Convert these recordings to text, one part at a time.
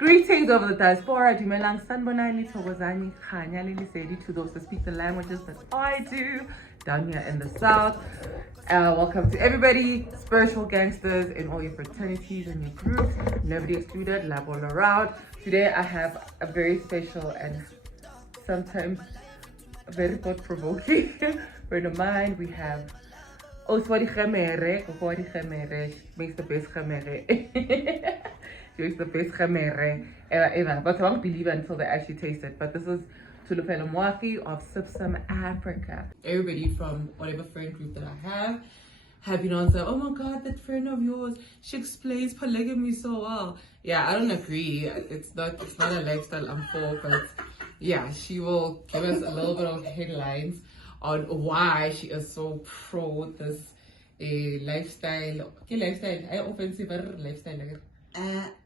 Greetings over the diaspora. Dumelang sanbonani thokozani khanya lilisedi to those that speak the languages that I do down here in the south. Welcome to everybody, spiritual gangsters in all your fraternities and your groups. Nobody excluded, love all around. Today I have a very special and sometimes very thought-provoking friend of mine. We have Oswadi Khamere, Kokowadi Khamere, makes the best Khamere. She makes the best Khamere ever. But I won't believe it until they actually taste it. But this is Tsholofelo Moagi of SipSum Africa. Everybody from whatever friend group that I have been on saying, oh my god, that friend of yours, she explains polygamy so well. Yeah, I don't agree. It's not a lifestyle I'm for, but yeah, she will give us a little bit of headlines on why she is so pro this lifestyle. Okay, lifestyle. I offensive lifestyle.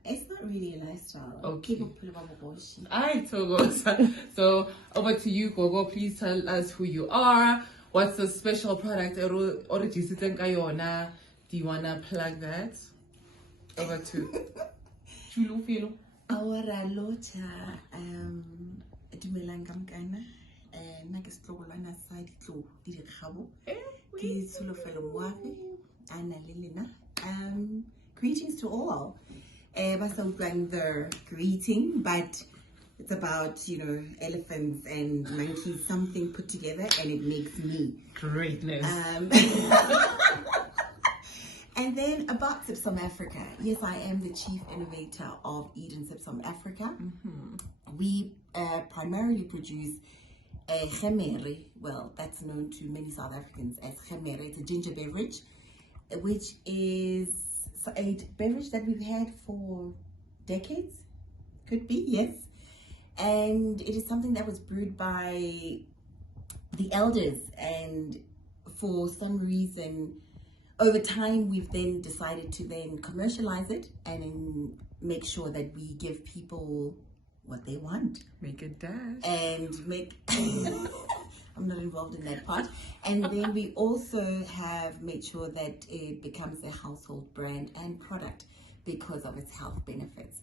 It's not really a lifestyle. Okay. People put about bullshit. Alright, so over to you, Gogo. Please tell us who you are. What's the special product? Do you wanna plug that? Over to Tsholofelo. Our lota dumelang kamkana nna ke setlogolwana sa ditlo di dikgabo ke Tsholofelo Moagi ana le lena. Greetings to all. Basa utlwang the greeting, but it's about, you know, elephants and monkeys, something put together, and it makes me. Greatness. And then about SipSum Africa. Yes, I am the chief innovator of SipSum Africa. We primarily produce a khemere. Well, that's known to many South Africans as khemere. It's a ginger beverage, which is a beverage that we've had for decades. Could be, yes. And it is something that was brewed by the elders, and for some reason over time we've then decided to then commercialize it and then make sure that we give people what they want. Make it dash. And make I'm not involved in that part. And then we also have made sure that it becomes a household brand and product because of its health benefits.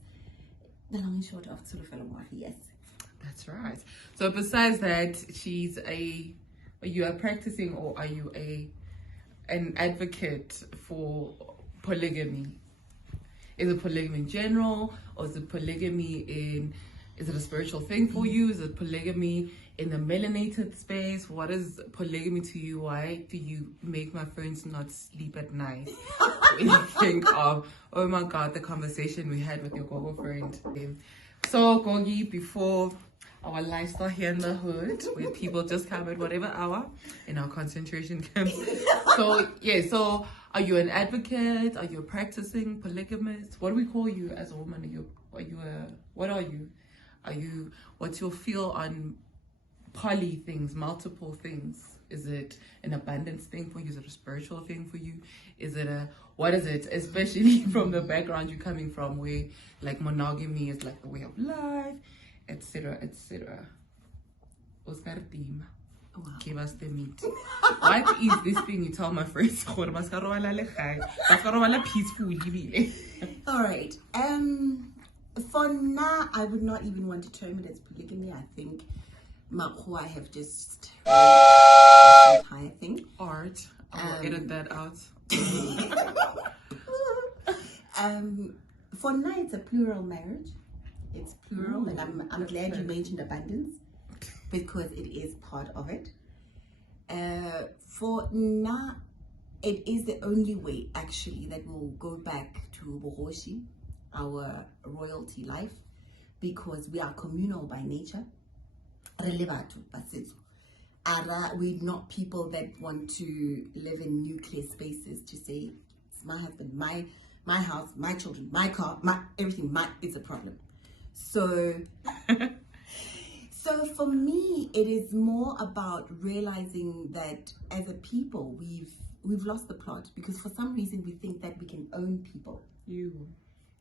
The long and short of Tsholofelo Moagi, yes. That's right. So besides that, are you a practicing, or are you an advocate for polygamy? Is it polygamy in general, or is it polygamy is it a spiritual thing for you? Is it polygamy in the melanated space? What is polygamy to you? Why do you make my friends not sleep at night when you think of, oh my god, the conversation we had with your Gogo friend? So Gogi, before our lifestyle here in the hood, where people just come at whatever hour in our concentration camps. So yeah, so are you an advocate? Are you a practicing polygamist? What do we call you as a woman? What are you? What's your feel on poly things, multiple things? Is it an abundance thing for you? Is it a spiritual thing for you? What is it? Especially from the background you're coming from, where like monogamy is like the way of life, etc., etc. Oscar team, give us the meat. What is this thing you tell my friends? Peacefully. All right. For now, I would not even want to term it as polygamy. I think I have just this entire thing. Art. I'll edit that out. For now, it's a plural marriage. It's plural, and I'm glad you mentioned abundance because it is part of it. For now, it is the only way actually that we'll go back to Bohoshi, our royalty life, because we are communal by nature. We're not people that want to live in nuclear spaces to say it's my husband, my house, my children, my car, my everything. It's a problem. So for me, it is more about realizing that as a people, we've lost the plot, because for some reason we think that we can own people.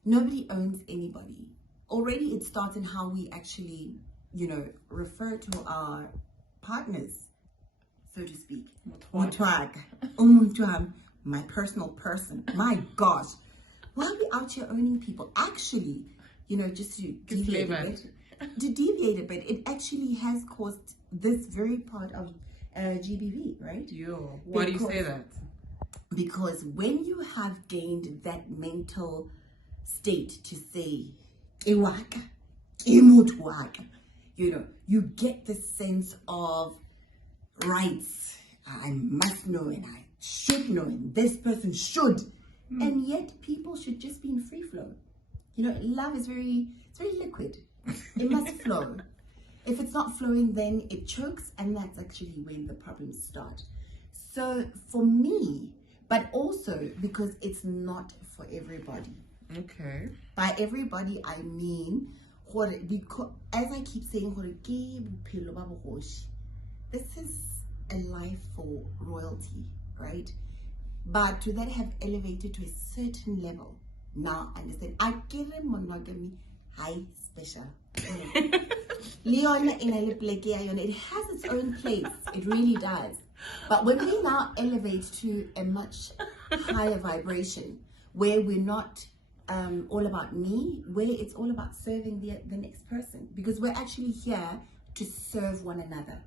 Nobody owns anybody. Already it starts in how we actually, you know, refer to our partners, so to speak. Mutwag. My personal person. My gosh. Why are we out here owning people? Actually, just to deviate a bit. To deviate a bit, it actually has caused this very part of GBV, right? Why do you say that? Because when you have gained that mental state to say, "Ewaka, emutwaka," you get the sense of rights. I must know and I should know and this person should. And yet people should just be in free flow. Love is it's very liquid. It must flow. If it's not flowing, then it chokes, and that's actually when the problems start. So for me, but also because it's not for everybody. Okay. By everybody, I mean, because, as I keep saying, this is a life for royalty, right? But to that have elevated to a certain level, now understand, I get monogamy high special. Leona in it has its own place. It really does. But when we now elevate to a much higher vibration, where we're not all about me, where it's all about serving the next person, because we're actually here to serve one another.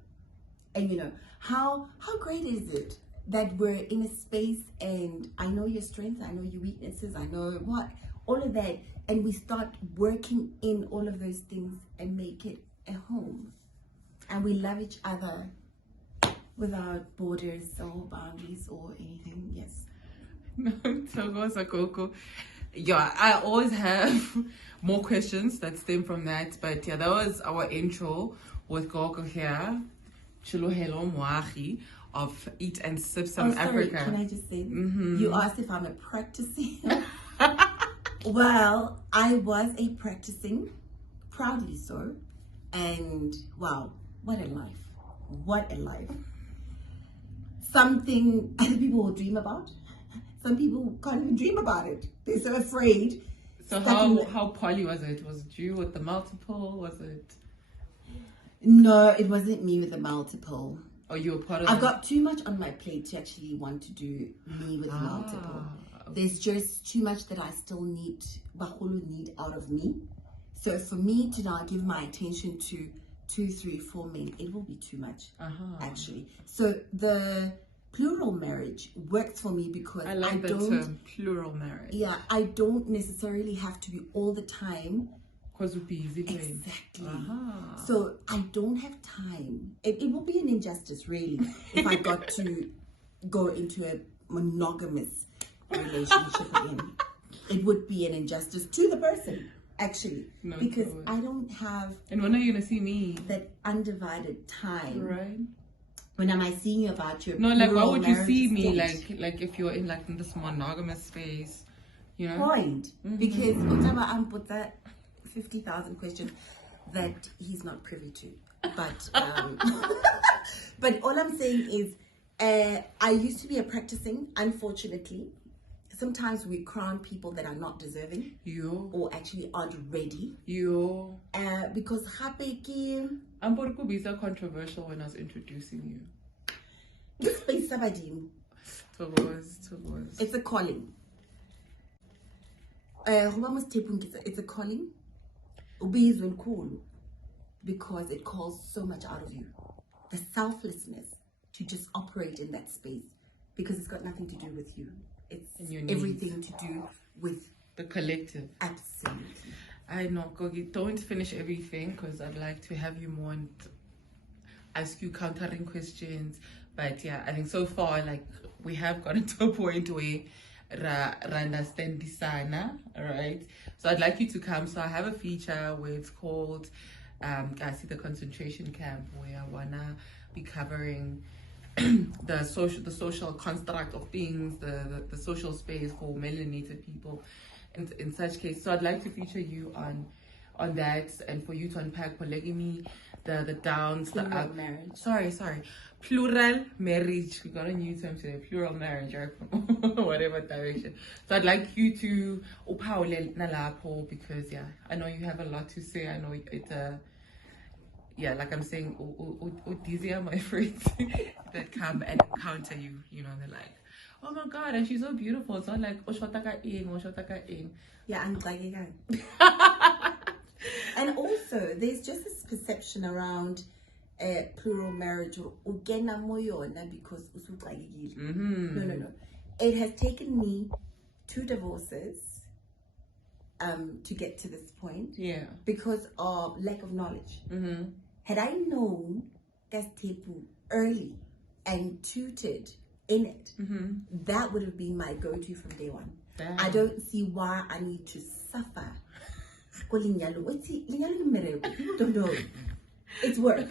And how great is it that we're in a space, and I know your strengths, I know your weaknesses, I know all of that, and we start working in all of those things and make it a home, and we love each other without borders or boundaries or anything. Yes. Yeah, I always have more questions that stem from that, but yeah, that was our intro with Gogo here, Tsholofelo Moagi of Eat and SipSum Africa. Can I just say, you asked if I'm a practicing. Well, I was a practicing, proudly so, and wow, what a life. Something other people will dream about. Some people can't even dream about it. They're so afraid. So how poly was it? Was it you with the multiple? Was it? No, it wasn't me with the multiple. Oh, you were part of I've got too much on my plate to actually want to do me with multiple. Okay. There's just too much that I still need out of me. So for me to now give my attention to 2, 3, 4 men, it will be too much, actually. So the plural marriage works for me because I like the term plural marriage. Yeah, I don't necessarily have to be all the time. Because we'd be easy. Exactly. So I don't have time. It will be an injustice, really, if I got to go into a monogamous relationship again. It would be an injustice to the person, actually, because I don't have. And when are you gonna see me? That undivided time, right? When am I seeing you about your? No, like why would you see me state? like if you're in in this monogamous space, Point, because whatever I'm put that 50,000 questions that he's not privy to, but but all I'm saying is I used to be a practicing. Unfortunately, sometimes we crown people that are not deserving or actually aren't ready because I'm going to be so controversial when I was introducing you. This space it's a calling. It's a calling because it calls so much out of you. The selflessness to just operate in that space, because it's got nothing to do with you. It's everything to do with the collective. Absolutely. I know, Gogi, don't finish everything because I'd like to have you more and ask you countering questions. But yeah, I think so far, we have gotten to a point where understand the sana, right? So I'd like you to come. So I have a feature where it's called I see the concentration camp, where I wanna be covering the social construct of things, the social space for melanated people in such case. So I'd like to feature you on that, and for you to unpack polygamy, the downs, the up. Marriage. Sorry. Plural marriage. We got a new term today. Plural marriage, right? From whatever direction. So I'd like you to because I know you have a lot to say. I know it's like I'm saying, these are my friends that come and encounter you. They're like, oh my God, and she's so beautiful. So I'm like, Oshotaka in. Yeah, I'm like again. And also, there's just this perception around plural marriage or ugena moyona because no. It has taken me 2 divorces to get to this point. Yeah. Because of lack of knowledge. Mm-hmm. Had I known Gastepu early and tutored in it, that would have been my go-to from day one. Damn. I don't see why I need to suffer. People don't know. It's work.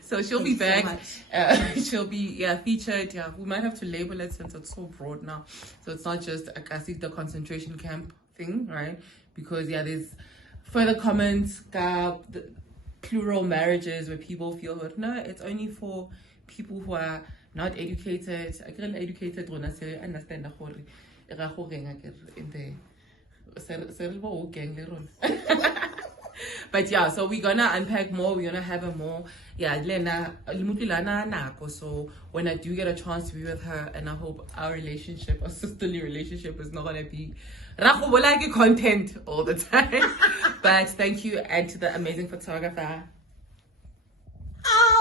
So she'll Thank be you so back. much. She'll be featured. Yeah, we might have to label it since it's so broad now. So it's not just I see the concentration camp thing, right? Because there's further comments. The plural marriages where people feel that no, it's only for people who are not educated. I get educated when I say understand in the but yeah, so we're gonna unpack more, we're gonna have a more so when I do get a chance to be with her, and I hope our relationship, our sisterly relationship, is not gonna be content all the time. But thank you, and to the amazing photographer.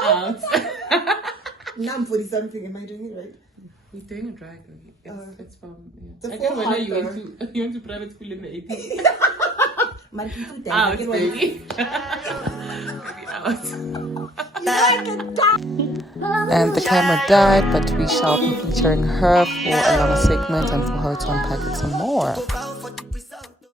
Out. Now I'm 40 something, am I doing it right? We're doing a drag. It's from The I can't remember you went to private school in the 80s. Out, baby. Out. And the camera died, but we shall be featuring her for a longer segment and for her to unpack it some more.